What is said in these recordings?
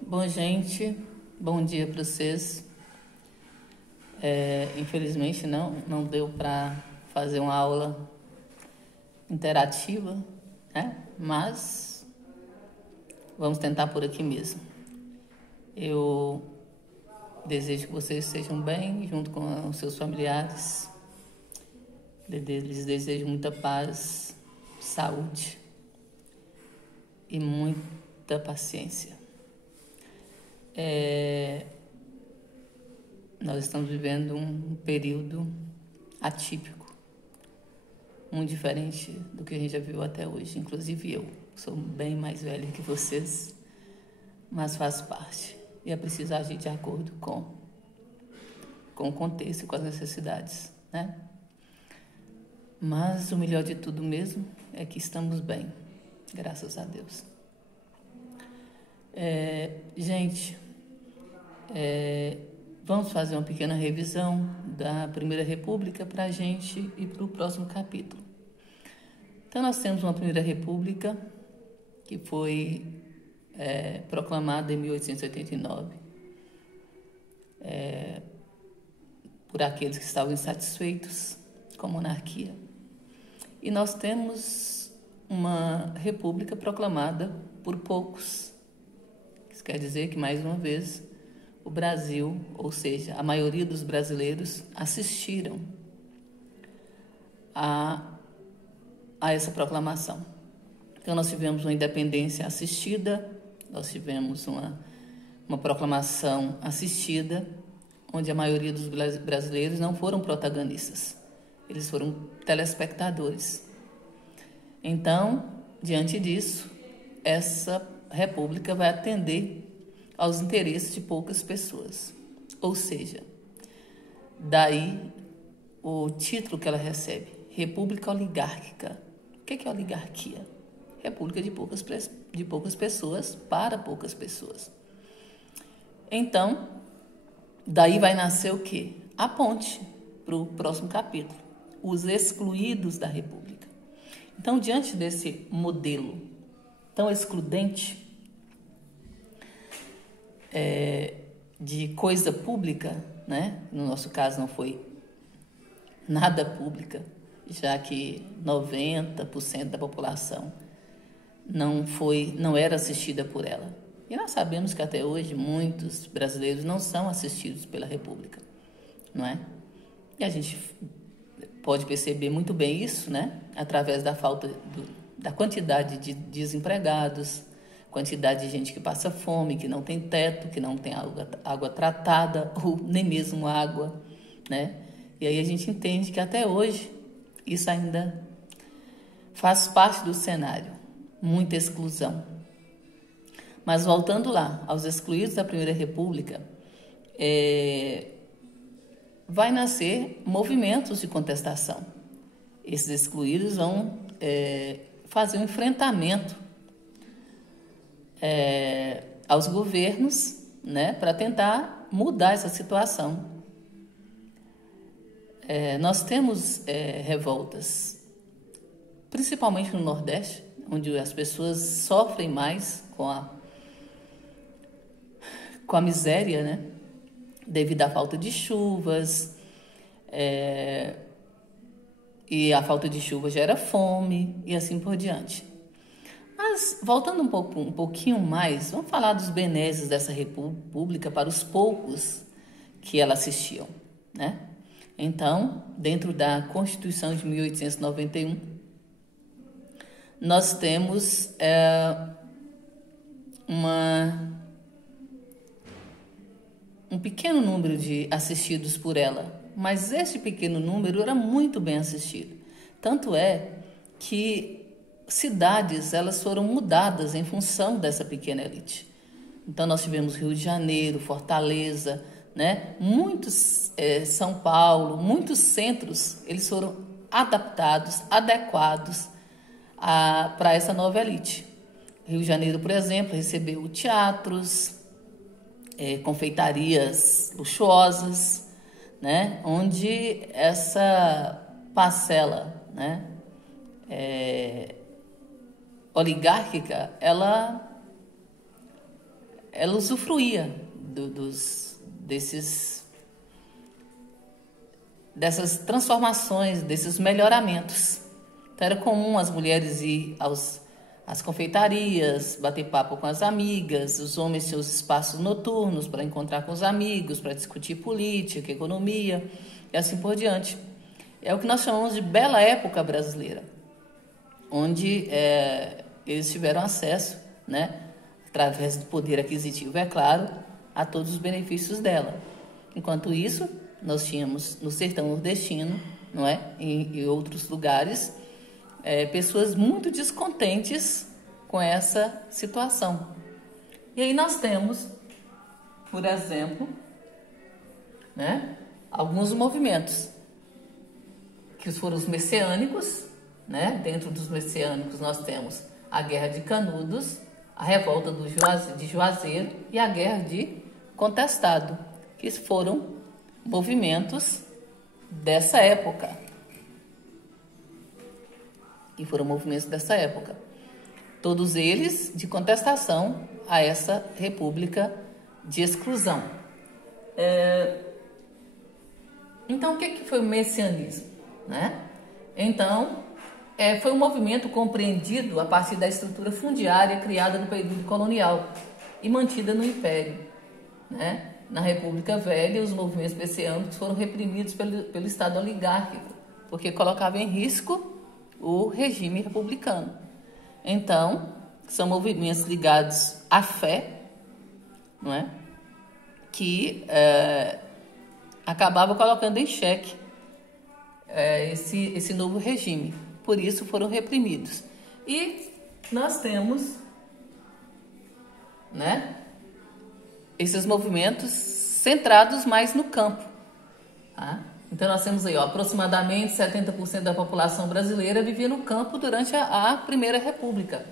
Bom, gente, bom dia para vocês. Infelizmente não deu para fazer uma aula interativa, né? Mas vamos tentar por aqui mesmo. Eu desejo que vocês estejam bem junto com os seus familiares. Lhes desejo muita paz, saúde e muita paciência. Nós estamos vivendo um período atípico, muito diferente do que a gente já viu até hoje. Inclusive eu sou bem mais velha que vocês, mas faço parte. E é preciso agir de acordo com o contexto e com as necessidades, né? Mas o melhor de tudo mesmo é que estamos bem, graças a Deus. Gente, vamos fazer uma pequena revisão da Primeira República para a gente ir para o próximo capítulo. Então, nós temos uma Primeira República que foi proclamada em 1889 por aqueles que estavam insatisfeitos com a monarquia. E nós temos uma república proclamada por poucos. Isso quer dizer que, mais uma vez, o Brasil, ou seja, a maioria dos brasileiros, assistiram a essa proclamação. Então, nós tivemos uma independência assistida, nós tivemos uma proclamação assistida, onde a maioria dos brasileiros não foram protagonistas, eles foram telespectadores. Então, diante disso, essa república vai atender aos interesses de poucas pessoas. Ou seja, daí o título que ela recebe, República Oligárquica. O que é oligarquia? República de poucas pessoas para poucas pessoas. Então, daí vai nascer o quê? A ponte para o próximo capítulo, os excluídos da República. Então, diante desse modelo tão excludente de coisa pública, né? No nosso caso não foi nada pública, já que 90% da população não era assistida por ela. E nós sabemos que até hoje muitos brasileiros não são assistidos pela República, não é? E a gente pode perceber muito bem isso, né? Através da falta da quantidade de desempregados, quantidade de gente que passa fome, que não tem teto, que não tem água tratada ou nem mesmo água, né? E aí a gente entende que até hoje isso ainda faz parte do cenário, muita exclusão. Mas voltando lá, aos excluídos da Primeira República, vai nascer movimentos de contestação. Esses excluídos vão fazer um enfrentamento aos governos, né, para tentar mudar essa situação. Nós temos revoltas, principalmente no Nordeste, onde as pessoas sofrem mais com a miséria, né, devido à falta de chuvas, e a falta de chuva gera fome e assim por diante. Mas, voltando um pouquinho mais, vamos falar dos benesses dessa república para os poucos que ela assistiam, né? Então, dentro da Constituição de 1891, nós temos um pequeno número de assistidos por ela, mas esse pequeno número era muito bem assistido. Tanto é que cidades elas foram mudadas em função dessa pequena elite. Então, nós tivemos Rio de Janeiro, Fortaleza, né? Muitos, São Paulo, muitos centros, eles foram adaptados, adequados para essa nova elite. Rio de Janeiro, por exemplo, recebeu teatros, confeitarias luxuosas, né? Onde essa parcela, né, oligárquica, ela ela usufruía dessas transformações, desses melhoramentos. Então, era comum as mulheres ir às confeitarias, bater papo com as amigas, os homens tinham os espaços noturnos para encontrar com os amigos, para discutir política, economia e assim por diante. É o que nós chamamos de bela época brasileira, onde eles tiveram acesso, né, através do poder aquisitivo, é claro, a todos os benefícios dela. Enquanto isso, nós tínhamos no sertão nordestino, não é, em outros lugares, pessoas muito descontentes com essa situação. E aí nós temos, por exemplo, né, alguns movimentos que foram os messiânicos, né? Dentro dos messiânicos nós temos a Guerra de Canudos, a Revolta de Juazeiro e a Guerra de Contestado, que foram movimentos dessa época. Todos eles de contestação a essa república de exclusão. Então, o que foi o messianismo, né? Então, foi um movimento compreendido a partir da estrutura fundiária criada no período colonial e mantida no Império, né? Na República Velha, os movimentos messiânicos foram reprimidos pelo Estado oligárquico, porque colocavam em risco o regime republicano. Então, são movimentos ligados à fé, não é? Que acabava colocando em xeque esse novo regime. Por isso foram reprimidos. E nós temos, né, esses movimentos centrados mais no campo. Tá? Então nós temos aí, aproximadamente 70% da população brasileira vivia no campo durante a Primeira República.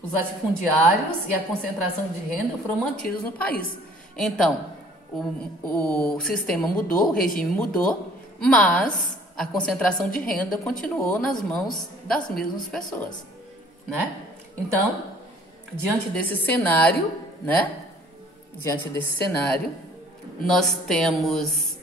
Os latifundiários e a concentração de renda foram mantidos no país. Então, o sistema mudou, o regime mudou, mas a concentração de renda continuou nas mãos das mesmas pessoas, né? Então, diante desse cenário, nós temos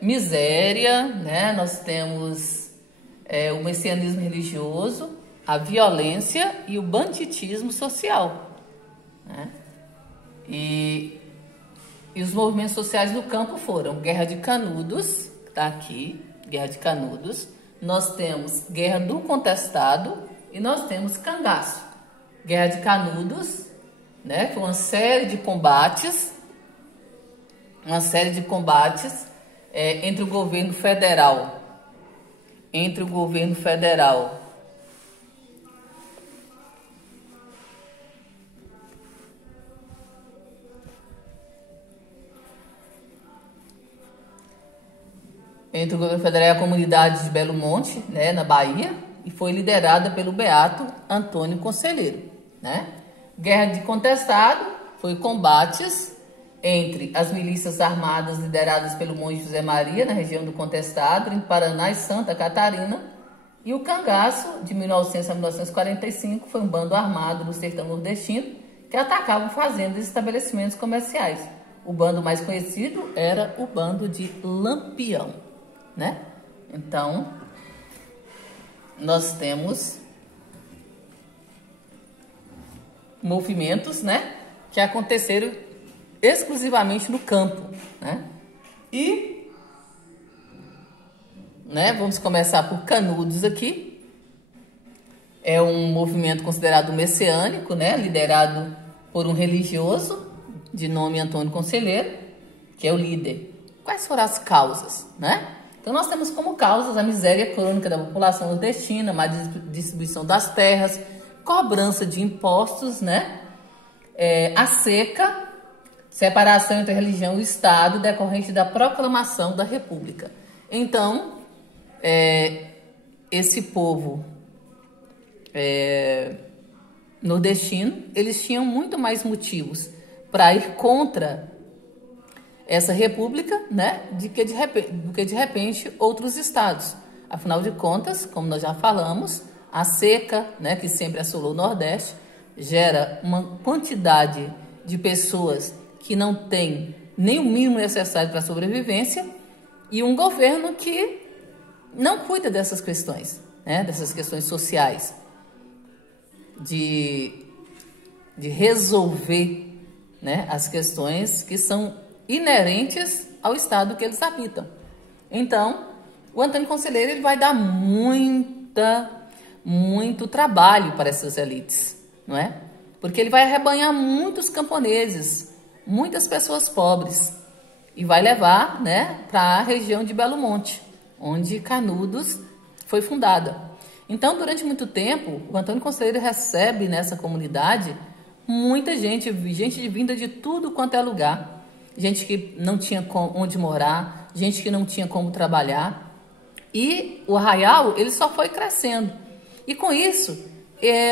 miséria, né? Nós temos o messianismo religioso, a violência e o banditismo social, né? E os movimentos sociais no campo foram Guerra de Canudos, que está aqui, Guerra de Canudos, nós temos Guerra do Contestado e nós temos Cangaço. Guerra de Canudos, né, foi uma série de combates entre o governo federal, e a comunidade de Belo Monte, né, na Bahia, e foi liderada pelo beato Antônio Conselheiro, né? Guerra de Contestado foi combates entre as milícias armadas lideradas pelo monge José Maria, na região do Contestado, em Paraná e Santa Catarina, e o Cangaço, de 1900 a 1945, foi um bando armado no sertão nordestino que atacava fazendas e estabelecimentos comerciais. O bando mais conhecido era o bando de Lampião, né? Então, nós temos movimentos, né, que aconteceram exclusivamente no campo, né? E, né, vamos começar por Canudos aqui. É um movimento considerado messiânico, né, liderado por um religioso de nome Antônio Conselheiro, que é o líder. Quais foram as causas, né? Então, nós temos como causas a miséria crônica da população nordestina, má distribuição das terras, cobrança de impostos, né? A seca, separação entre a religião e o Estado decorrente da proclamação da República. Então, esse povo nordestino, eles tinham muito mais motivos para ir contra essa república, né, do que de repente outros estados. Afinal de contas, como nós já falamos, a seca, né, que sempre assolou o Nordeste, gera uma quantidade de pessoas que não têm nem o mínimo necessário para a sobrevivência e um governo que não cuida dessas questões, né, dessas questões sociais, de resolver, né, as questões que são inerentes ao estado que eles habitam. Então, o Antônio Conselheiro ele vai dar muito trabalho para essas elites, não é? Porque ele vai arrebanhar muitos camponeses, muitas pessoas pobres e vai levar, né, para a região de Belo Monte, onde Canudos foi fundada. Então, durante muito tempo, o Antônio Conselheiro recebe nessa comunidade muita gente vinda de tudo quanto é lugar, gente que não tinha onde morar, gente que não tinha como trabalhar. E o arraial, ele só foi crescendo. E com isso,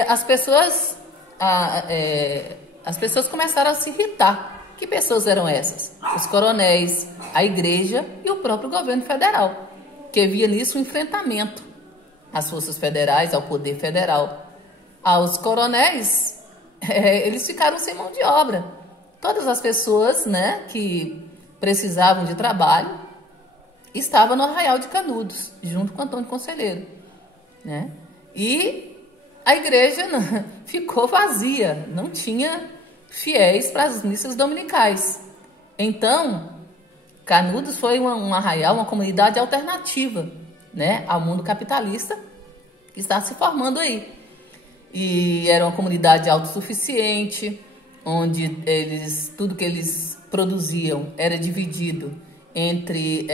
as pessoas começaram a se irritar. Que pessoas eram essas? Os coronéis, a igreja e o próprio governo federal, que via nisso um enfrentamento às forças federais, ao poder federal. Aos coronéis, eles ficaram sem mão de obra. Todas as pessoas, né, que precisavam de trabalho estavam no arraial de Canudos, junto com Antônio Conselheiro, né? E a igreja ficou vazia, não tinha fiéis para as missas dominicais. Então, Canudos foi um arraial, uma comunidade alternativa, né, ao mundo capitalista que está se formando aí. E era uma comunidade autossuficiente, onde tudo que eles produziam era dividido entre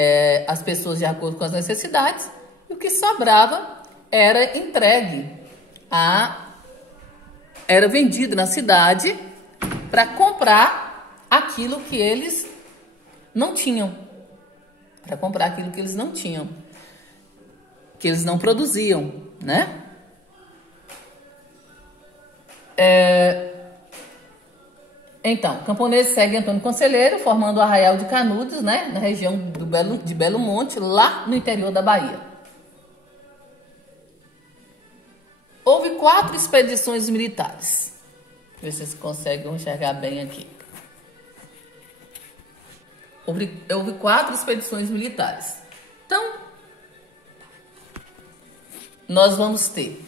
as pessoas de acordo com as necessidades, e o que sobrava era entregue era vendido na cidade para comprar aquilo que eles não tinham, que eles não produziam, né? Então, camponeses seguem Antônio Conselheiro, formando o arraial de Canudos, né, na região de Belo Monte, lá no interior da Bahia. Houve 4 expedições militares. Ver se vocês conseguem enxergar bem aqui. Houve 4 expedições militares. Então, nós vamos ter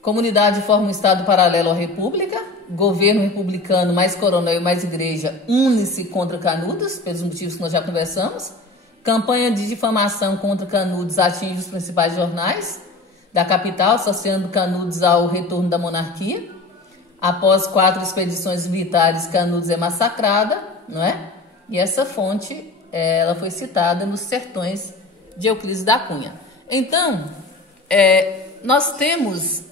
comunidade forma um estado paralelo à república, governo republicano mais coronel mais igreja une-se contra Canudos, pelos motivos que nós já conversamos. Campanha de difamação contra Canudos atinge os principais jornais da capital, associando Canudos ao retorno da monarquia. Após 4 expedições militares, Canudos é massacrada, não é? E essa fonte, ela foi citada nos Sertões de Euclides da Cunha. Então, nós temos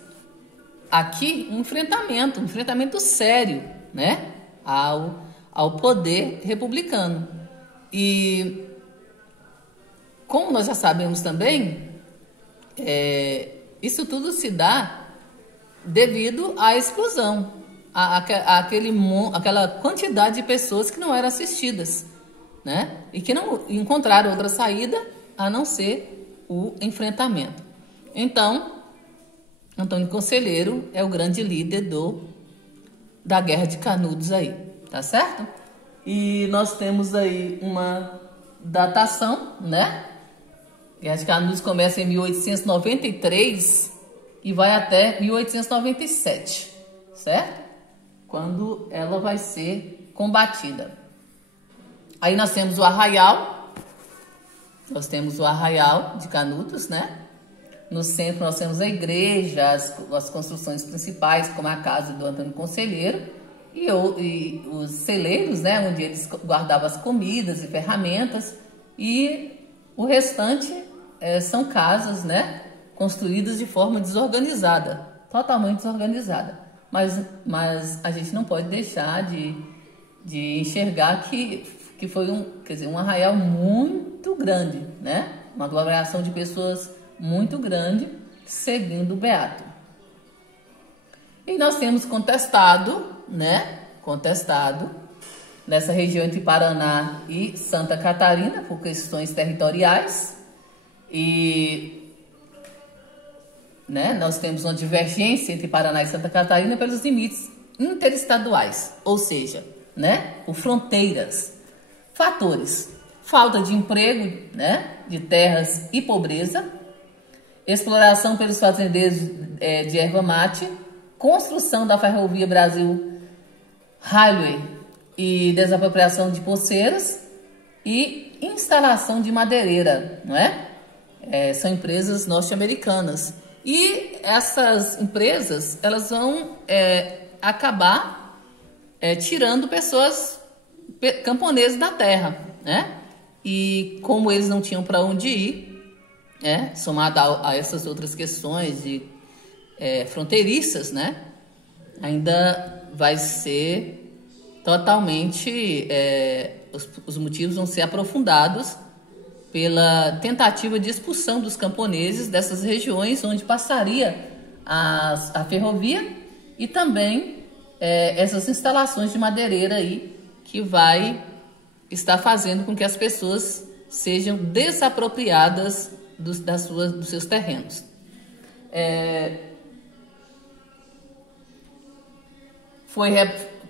aqui um enfrentamento sério, né, ao poder republicano. E como nós já sabemos também, isso tudo se dá devido à exclusão, aquela quantidade de pessoas que não eram assistidas, né, e que não encontraram outra saída a não ser o enfrentamento. Então, Antônio Conselheiro é o grande líder da Guerra de Canudos aí, tá certo? E nós temos aí uma datação, né? A Guerra de Canudos começa em 1893 e vai até 1897, certo? Quando ela vai ser combatida. Aí nós temos o arraial, de Canudos, né? No centro nós temos a igreja, as construções principais, como a casa do Antônio Conselheiro, e os celeiros, né, onde eles guardavam as comidas e ferramentas, e o restante são casas, né, construídas de forma desorganizada, totalmente desorganizada. Mas a gente não pode deixar de enxergar que foi um arraial muito grande, né, uma aglomeração de pessoas muito grande, seguindo o Beato. E nós temos contestado nessa região entre Paraná e Santa Catarina, por questões territoriais. E nós temos uma divergência entre Paraná e Santa Catarina pelos limites interestaduais, ou seja, por fronteiras. Fatores: falta de emprego, de terras e pobreza, exploração pelos fazendeiros de erva mate, construção da ferrovia Brasil Highway e desapropriação de poceiras e instalação de madeireira, são empresas norte-americanas. E essas empresas, elas vão acabar tirando pessoas, camponeses da terra, E como eles não tinham para onde ir, somado a essas outras questões de fronteiriças, ainda vai ser totalmente, os motivos vão ser aprofundados pela tentativa de expulsão dos camponeses dessas regiões onde passaria a ferrovia e também essas instalações de madeireira aí que vai estar fazendo com que as pessoas sejam desapropriadas dos seus terrenos.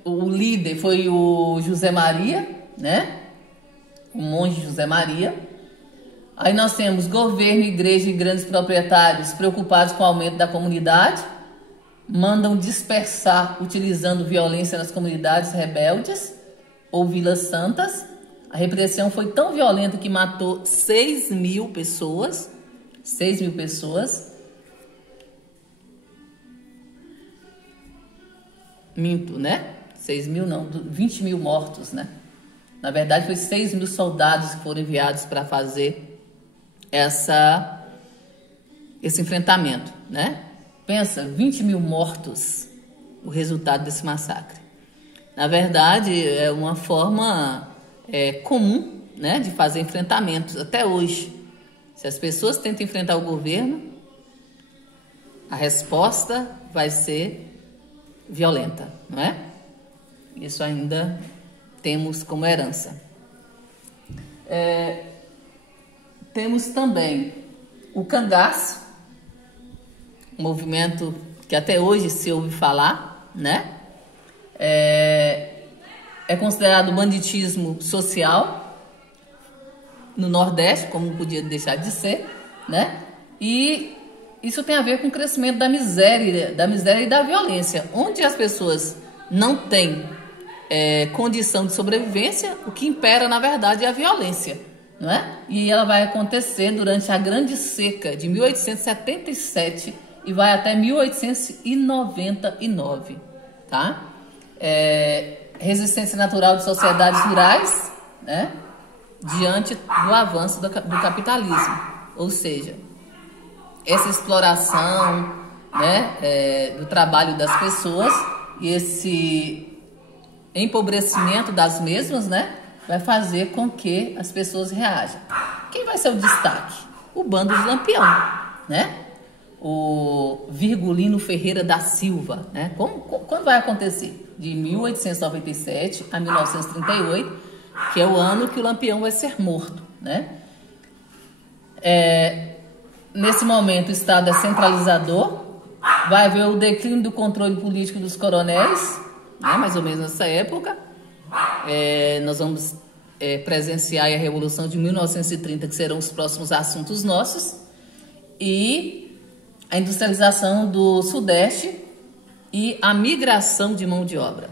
O líder foi o José Maria, o monge José Maria. Aí nós temos governo, igreja e grandes proprietários preocupados com o aumento da comunidade, mandam dispersar utilizando violência nas comunidades rebeldes ou vilas santas. A repressão foi tão violenta que matou 6.000 pessoas. 6.000 pessoas. Minto, 6.000 não, 20.000 mortos, Na verdade, foi 6.000 soldados que foram enviados para fazer esse enfrentamento, Pensa, 20.000 mortos, o resultado desse massacre. Na verdade, é uma forma comum, de fazer enfrentamentos até hoje. Se as pessoas tentam enfrentar o governo, a resposta vai ser violenta, Isso ainda temos como herança. Temos também o cangaço, um movimento que até hoje se ouve falar, É considerado banditismo social no Nordeste, como não podia deixar de ser, E isso tem a ver com o crescimento da miséria e da violência, onde as pessoas não têm condição de sobrevivência, o que impera, na verdade, é a violência, E ela vai acontecer durante a Grande Seca de 1877 e vai até 1899, tá? Resistência natural de sociedades rurais, diante do avanço do capitalismo, ou seja, essa exploração, do trabalho das pessoas e esse empobrecimento das mesmas, vai fazer com que as pessoas reajam. Quem vai ser o destaque? O bando de Lampião, O Virgulino Ferreira da Silva, Quando vai acontecer? De 1897 a 1938, que é o ano que o Lampião vai ser morto, Nesse momento o Estado é centralizador, vai haver o declínio do controle político dos coronéis, mais ou menos nessa época. Nós vamos presenciar a Revolução de 1930, que serão os próximos assuntos nossos, e a industrialização do Sudeste e a migração de mão de obra,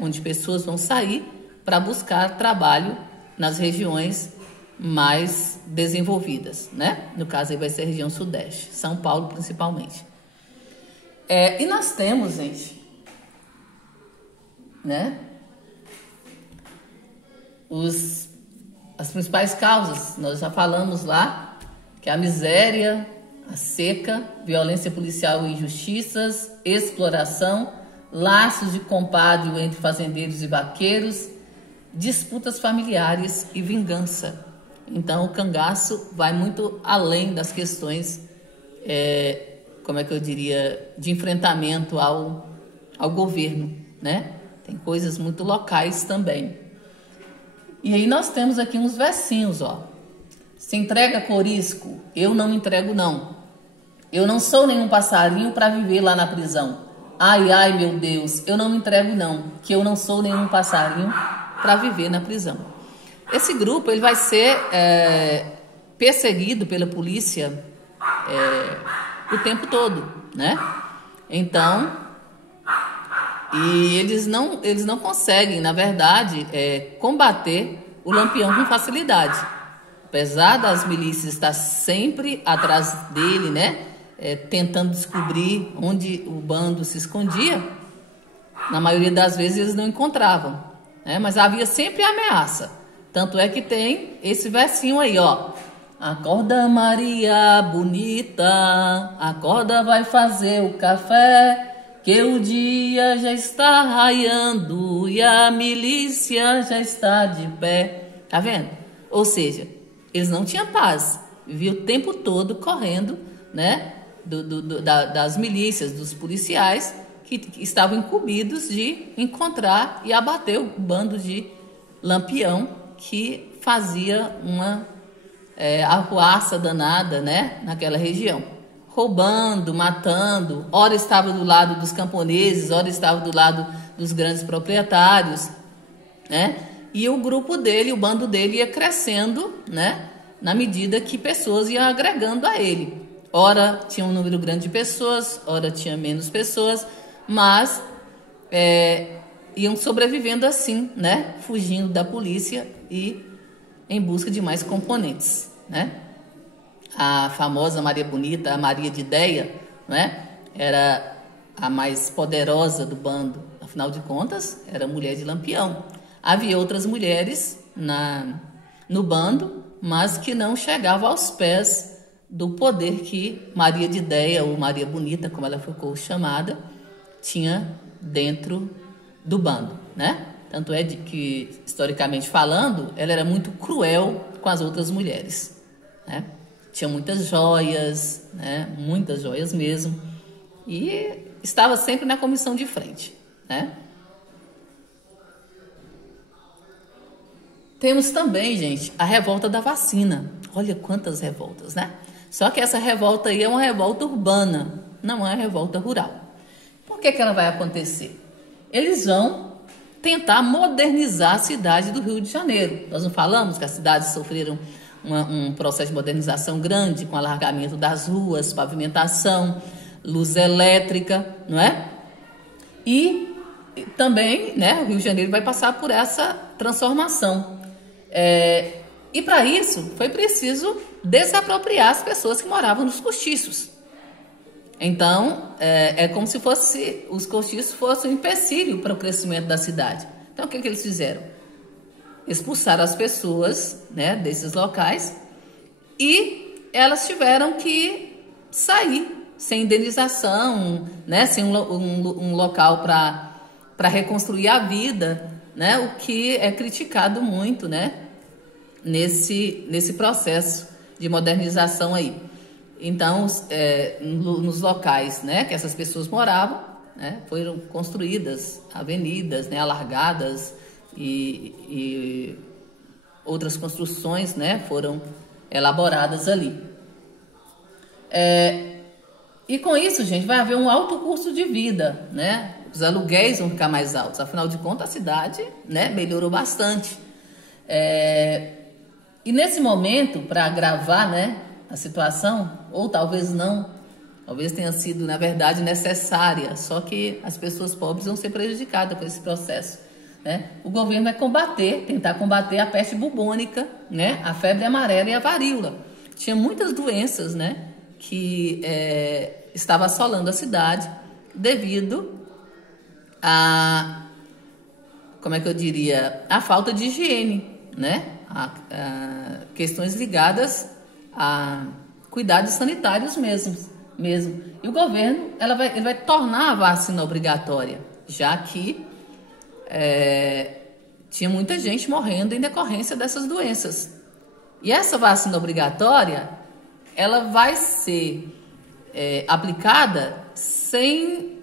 onde pessoas vão sair para buscar trabalho nas regiões mais desenvolvidas, No caso aí vai ser a região Sudeste, São Paulo principalmente. E nós temos, gente, as principais causas, nós já falamos lá, que é a miséria, a seca, violência policial e injustiças, exploração, laços de compadrio entre fazendeiros e vaqueiros, disputas familiares e vingança. Então, o cangaço vai muito além das questões, de enfrentamento ao governo, Tem coisas muito locais também. E aí nós temos aqui uns versinhos, ó. Se entrega corisco, eu não entrego não. Eu não sou nenhum passarinho para viver lá na prisão. Ai, ai, meu Deus, eu não me entrego não, que eu não sou nenhum passarinho para viver na prisão. Esse grupo ele vai ser perseguido pela polícia o tempo todo, né? Então, e eles não conseguem, na verdade, combater o Lampião com facilidade. Apesar das milícias estar sempre atrás dele, né? Tentando descobrir onde o bando se escondia, na maioria das vezes eles não encontravam, né? Mas havia sempre ameaça. Tanto é que tem esse versinho aí, ó. Acorda, Maria bonita, acorda, vai fazer o café, que o dia já está raiando e a milícia já está de pé. Tá vendo? Ou seja, eles não tinham paz, viviam o tempo todo correndo, né, das milícias, dos policiais que estavam incumbidos de encontrar e abater o bando de Lampião que fazia uma arruaça danada, né, naquela região, roubando, matando, ora estava do lado dos camponeses, ora estava do lado dos grandes proprietários, né? E o grupo dele, o bando dele ia crescendo, né? Na medida que pessoas iam agregando a ele. Ora tinha um número grande de pessoas, ora tinha menos pessoas, mas iam sobrevivendo assim, né? Fugindo da polícia e em busca de mais componentes, né? A famosa Maria Bonita, a Maria de Ideia, né? Era a mais poderosa do bando. Afinal de contas, era mulher de Lampião. Havia outras mulheres no bando, mas que não chegavam aos pés do poder que Maria de Ideia, ou Maria Bonita, como ela ficou chamada, tinha dentro do bando, né? Tanto é que, historicamente falando, ela era muito cruel com as outras mulheres, né? Tinha muitas joias, né? Muitas joias mesmo, e estava sempre na comissão de frente, né? Temos também, gente, a revolta da vacina. Olha quantas revoltas, né? Só que essa revolta aí é uma revolta urbana, não é uma revolta rural. Por que ela vai acontecer? Eles vão tentar modernizar a cidade do Rio de Janeiro. Nós não falamos que as cidades sofreram um processo de modernização grande, com alargamento das ruas, pavimentação, luz elétrica, não é? E também, né, o Rio de Janeiro vai passar por essa transformação. E para isso foi preciso desapropriar as pessoas que moravam nos cortiços. Então, é como se os cortiços fossem um empecilho para o crescimento da cidade. Então, o que eles fizeram? Expulsaram as pessoas, né, desses locais, e elas tiveram que sair sem indenização, né, sem um local para reconstruir a vida, né, o que é criticado muito, né, nesse processo de modernização aí. Então, nos locais, né, que essas pessoas moravam, né, foram construídas avenidas, né, alargadas, e outras construções, né, foram elaboradas ali. E com isso, gente, vai haver um alto custo de vida, né? Os aluguéis vão ficar mais altos. Afinal de contas, a cidade, né, melhorou bastante. E nesse momento, para agravar, né, a situação, ou talvez não, talvez tenha sido, na verdade, necessária, só que as pessoas pobres vão ser prejudicadas por esse processo, né? O governo vai tentar combater a peste bubônica, né, a febre amarela e a varíola. Tinha muitas doenças, né, que estava assolando a cidade devido a, como é que eu diria, a falta de higiene, né, a questões ligadas a cuidados sanitários mesmo. E o governo ele vai tornar a vacina obrigatória, já que tinha muita gente morrendo em decorrência dessas doenças. E essa vacina obrigatória, ela vai ser aplicada sem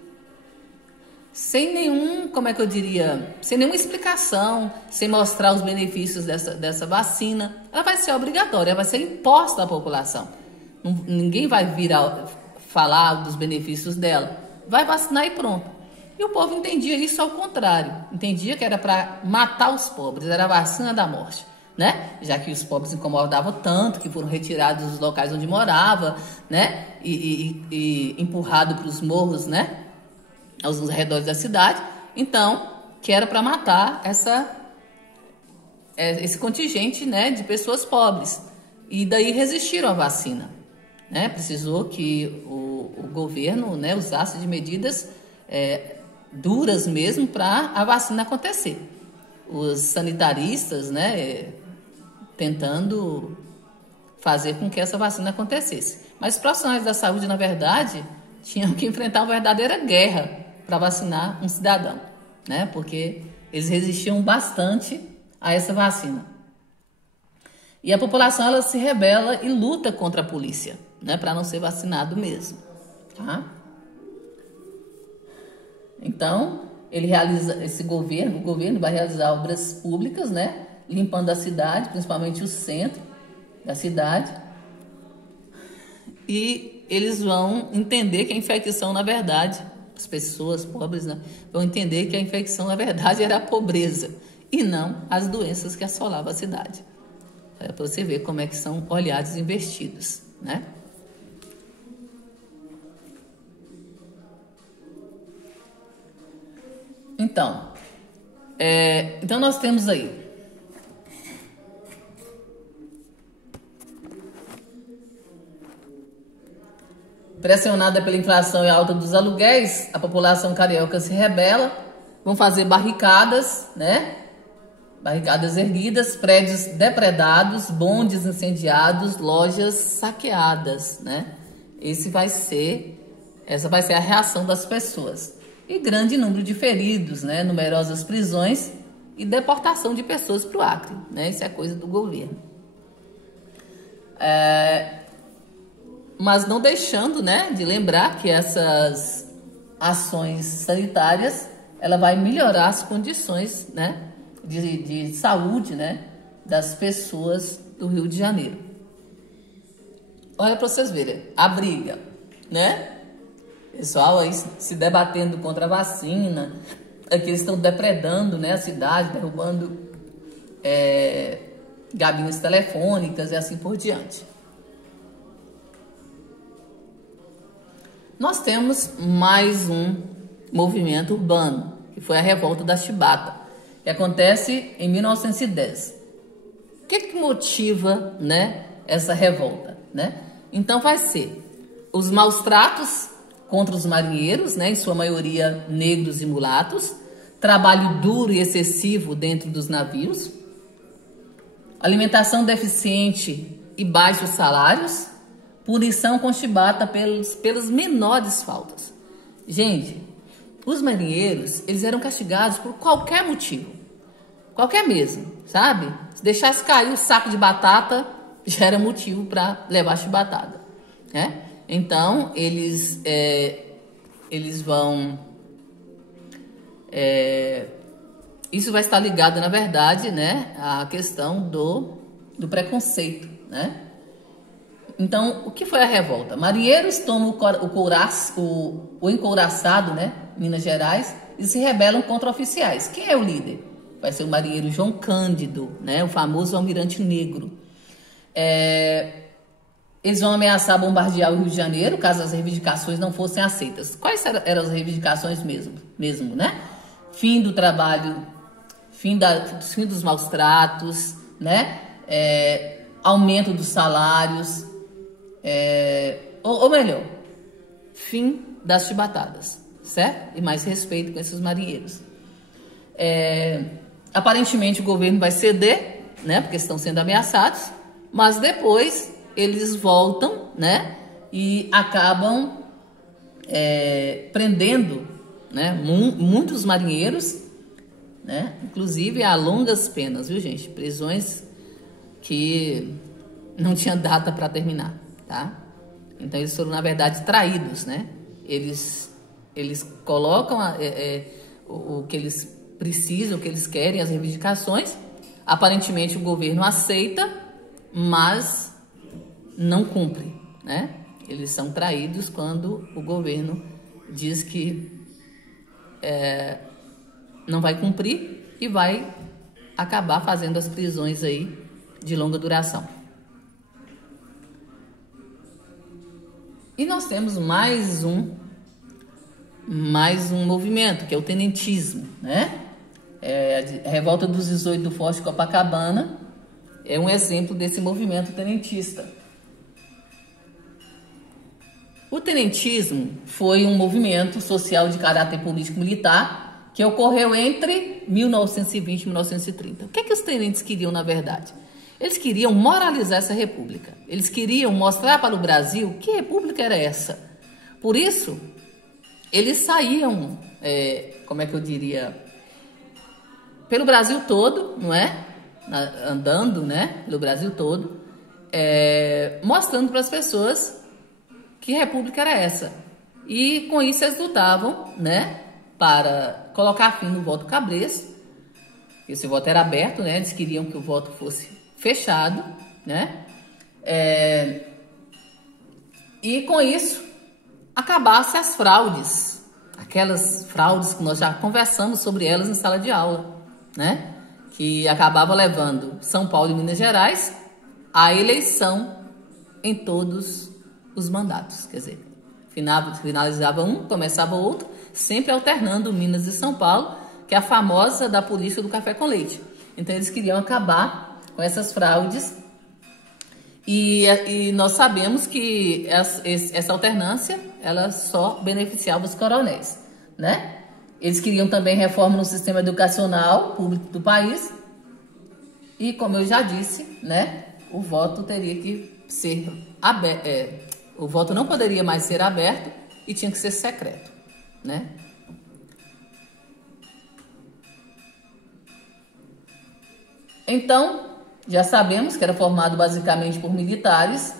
sem nenhum, como é que eu diria, sem nenhuma explicação, sem mostrar os benefícios dessa vacina. Ela vai ser obrigatória, ela vai ser imposta à população. Ninguém vai vir falar dos benefícios dela. Vai vacinar e pronto. E o povo entendia isso ao contrário. Entendia que era para matar os pobres, era a vacina da morte, né? Já que os pobres incomodavam tanto, que foram retirados dos locais onde morava, né? E empurrados para os morros, né? Aos arredores da cidade. Então, que era para matar esse contingente, né? De pessoas pobres. E daí resistiram à vacina, né? Precisou que o governo, né, usasse de medidas duras mesmo para a vacina acontecer. Os sanitaristas, né, tentando fazer com que essa vacina acontecesse. Mas os profissionais da saúde, na verdade, tinham que enfrentar uma verdadeira guerra para vacinar um cidadão, né, porque eles resistiam bastante a essa vacina. E a população, ela se rebela e luta contra a polícia, né, para não ser vacinado mesmo, tá? Então, o governo vai realizar obras públicas, né, limpando a cidade, principalmente o centro da cidade. E eles vão entender que a infecção, na verdade, as pessoas pobres, né, vão entender que a infecção, na verdade, era a pobreza e não as doenças que assolavam a cidade. Para você ver como é que são olhares investidos, né? Então nós temos aí pressionada pela inflação e alta dos aluguéis, a população carioca se rebela, vão fazer barricadas, né? Barricadas erguidas, prédios depredados, bondes incendiados, lojas saqueadas, né? Essa vai ser a reação das pessoas. E grande número de feridos, né? Numerosas prisões e deportação de pessoas para o Acre, né? Isso é coisa do governo. Mas não deixando, né, de lembrar que essas ações sanitárias, ela vai melhorar as condições, né, de saúde, né, das pessoas do Rio de Janeiro. Olha para vocês verem, a briga, né? Pessoal aí se debatendo contra a vacina, aqui eles estão depredando, né, a cidade, derrubando gabinas telefônicas e assim por diante. Nós temos mais um movimento urbano, que foi a Revolta da Chibata, que acontece em 1910. O que motiva, né, essa revolta, né? Então vai ser os maus tratos contra os marinheiros, né, em sua maioria negros e mulatos, trabalho duro e excessivo dentro dos navios, alimentação deficiente e baixos salários, punição com chibata pelas menores faltas. Gente, os marinheiros, eles eram castigados por qualquer motivo. Qualquer mesmo, sabe? Se deixasse cair o saco de batata, já era motivo para levar chibatada, né? Então, eles vão... isso vai estar ligado, na verdade, né, à questão do preconceito, né? Então, o que foi a revolta? Marinheiros tomam o encouraçado, né, Minas Gerais, e se rebelam contra oficiais. Quem é o líder? Vai ser o marinheiro João Cândido, né, o famoso almirante negro. Eles vão ameaçar bombardear o Rio de Janeiro caso as reivindicações não fossem aceitas. Quais eram as reivindicações mesmo, né? Fim do trabalho, fim dos maus tratos, né? Aumento dos salários, ou melhor, fim das chibatadas, certo? E mais respeito com esses marinheiros. Aparentemente o governo vai ceder, né? Porque estão sendo ameaçados, mas depois eles voltam, né? E acabam prendendo, né, muitos marinheiros, né? Inclusive a longas penas, viu, gente? Prisões que não tinha data para terminar, tá? Então eles foram, na verdade, traídos, né? Eles Eles colocam o que eles precisam, o que eles querem, as reivindicações. Aparentemente o governo aceita, mas não cumpre, né? Eles são traídos quando o governo diz que não vai cumprir e vai acabar fazendo as prisões aí de longa duração. E nós temos mais um movimento, que é o tenentismo, né? A revolta dos 18 do Forte Copacabana é um exemplo desse movimento tenentista. O tenentismo foi um movimento social de caráter político-militar que ocorreu entre 1920 e 1930. O que é que os tenentes queriam, na verdade? Eles queriam moralizar essa república. Eles queriam mostrar para o Brasil que república era essa. Por isso, eles saíam, como é que eu diria, pelo Brasil todo, não é? Andando, né? Pelo Brasil todo, mostrando para as pessoas que república era essa. E com isso eles lutavam, né? Para colocar fim no voto cabresto. Esse voto era aberto, né? Eles queriam que o voto fosse fechado, né? E com isso acabasse as fraudes, aquelas fraudes que nós já conversamos sobre elas em sala de aula, né? Que acabava levando São Paulo e Minas Gerais à eleição em todos os mandatos, quer dizer, finalizava um, começava outro, sempre alternando Minas e São Paulo, que é a famosa da política do café com leite. Então eles queriam acabar com essas fraudes e nós sabemos que essa alternância ela só beneficiava os coronéis, né? Eles queriam também reforma no sistema educacional público do país e, como eu já disse, né, o voto teria que ser aberto, o voto não poderia mais ser aberto e tinha que ser secreto, né? Então, já sabemos que era formado basicamente por militares,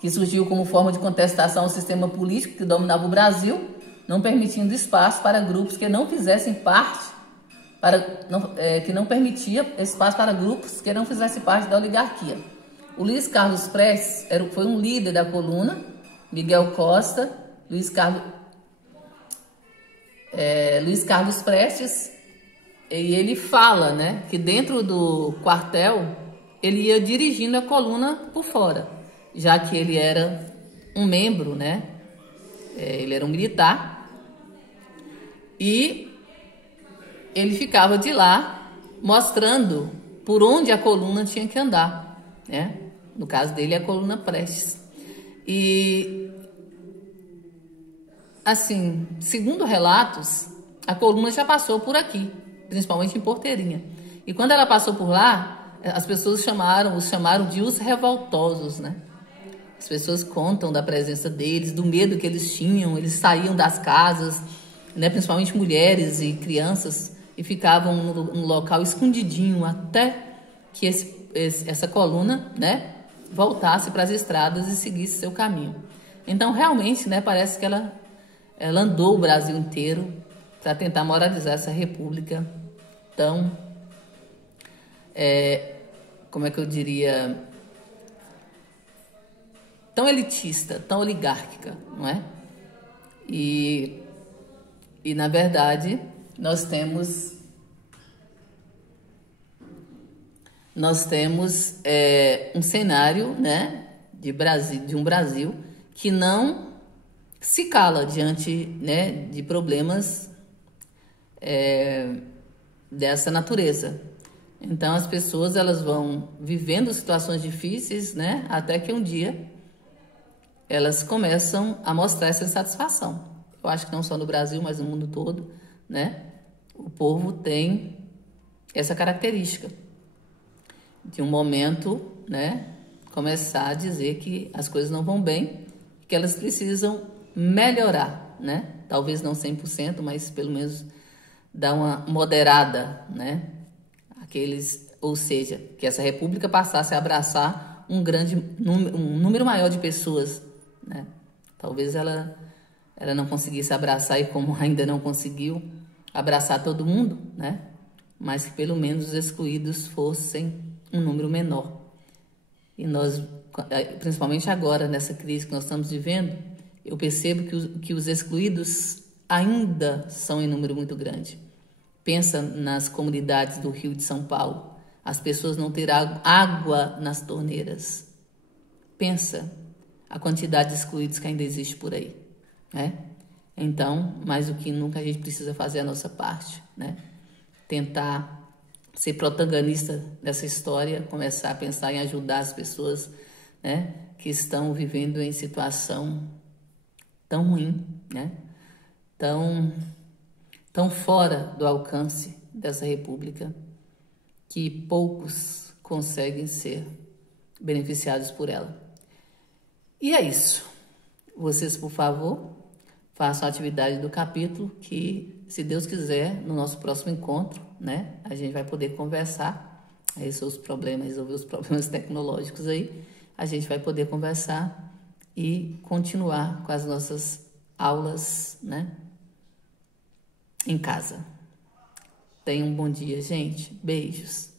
que surgiu como forma de contestação ao sistema político que dominava o Brasil, não permitindo espaço para grupos que não fizessem parte, que não permitia espaço para grupos que não fizessem parte da oligarquia. O Luiz Carlos Prestes foi um líder da coluna, Miguel Costa, Luiz Carlos Prestes, e ele fala, né, que dentro do quartel ele ia dirigindo a coluna por fora, já que ele era um membro, né, ele era um militar, e ele ficava de lá mostrando por onde a coluna tinha que andar, né? No caso dele, a coluna Prestes. E, assim, segundo relatos, a coluna já passou por aqui, principalmente em Porteirinha. E quando ela passou por lá, as pessoas os chamaram de os revoltosos, né? As pessoas contam da presença deles, do medo que eles tinham. Eles saíam das casas, né, principalmente mulheres e crianças, e ficavam no local escondidinho até que essa coluna, né, voltasse para as estradas e seguisse seu caminho. Então, realmente, né, parece que ela andou o Brasil inteiro para tentar moralizar essa república tão, como é que eu diria, tão elitista, tão oligárquica, não é? E na verdade, nós temos um cenário, né, de um Brasil que não se cala diante, né, de problemas dessa natureza. Então as pessoas elas vão vivendo situações difíceis, né, até que um dia elas começam a mostrar essa insatisfação. Eu acho que não só no Brasil, mas no mundo todo, né, o povo tem essa característica de um momento, né, começar a dizer que as coisas não vão bem, que elas precisam melhorar, né? Talvez não 100%, mas pelo menos dar uma moderada, né? Ou seja, que essa república passasse a abraçar um número maior de pessoas, né? Talvez ela ela não conseguisse abraçar, e como ainda não conseguiu abraçar todo mundo, né? Mas que pelo menos os excluídos fossem um número menor. E nós, principalmente agora, nessa crise que nós estamos vivendo, eu percebo que os excluídos ainda são em número muito grande. Pensa nas comunidades do Rio de São Paulo, as pessoas não terão água nas torneiras. Pensa a quantidade de excluídos que ainda existe por aí, né? Então, mais do que nunca, a gente precisa fazer a nossa parte, né? Tentar ser protagonista dessa história, começar a pensar em ajudar as pessoas, né, que estão vivendo em situação tão ruim, né? Tão fora do alcance dessa república, que poucos conseguem ser beneficiados por ela. E é isso. Vocês, por favor, façam a atividade do capítulo, que, se Deus quiser, no nosso próximo encontro, né, a gente vai poder conversar, resolver os problemas tecnológicos aí, a gente vai poder conversar e continuar com as nossas aulas, né, em casa. Tenham um bom dia, gente. Beijos.